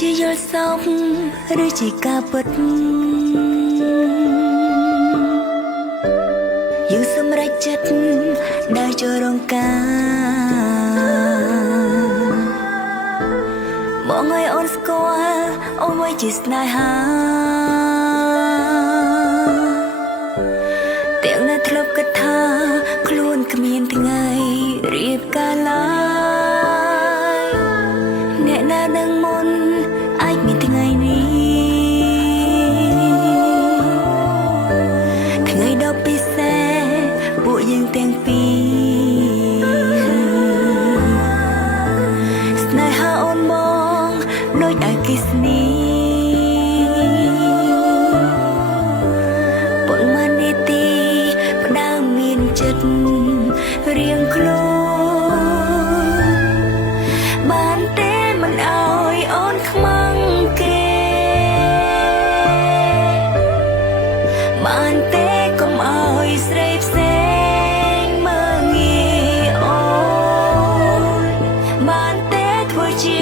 ជាយល់សោកឬជាការពិតយើងសម្រេចចិត្តដើរចូលរងការមកឲ្យអូនស្គាល់អូនមួយជាស្នេហាទាំងនៅធ្លាប់គិតថាខ្លួនគ្មានថ្ងៃរៀបការឡើយអ្នកណានឹងមុនអាចមានថ្ងៃនេះថ្ងៃដ៏ពិសេសពួកយើងទាំងពីរស្នេហាអូនមកដូចអគ្គិសនីប៉ុន្មាននាទីផ្ដើមមានចិត្តរៀងខ្លួនបានទេមិនអើយអូនខ្មាំងគេបានទេកុំអើយស្រីផ្សេងមើងងាយអូនបានទេធ្វើជា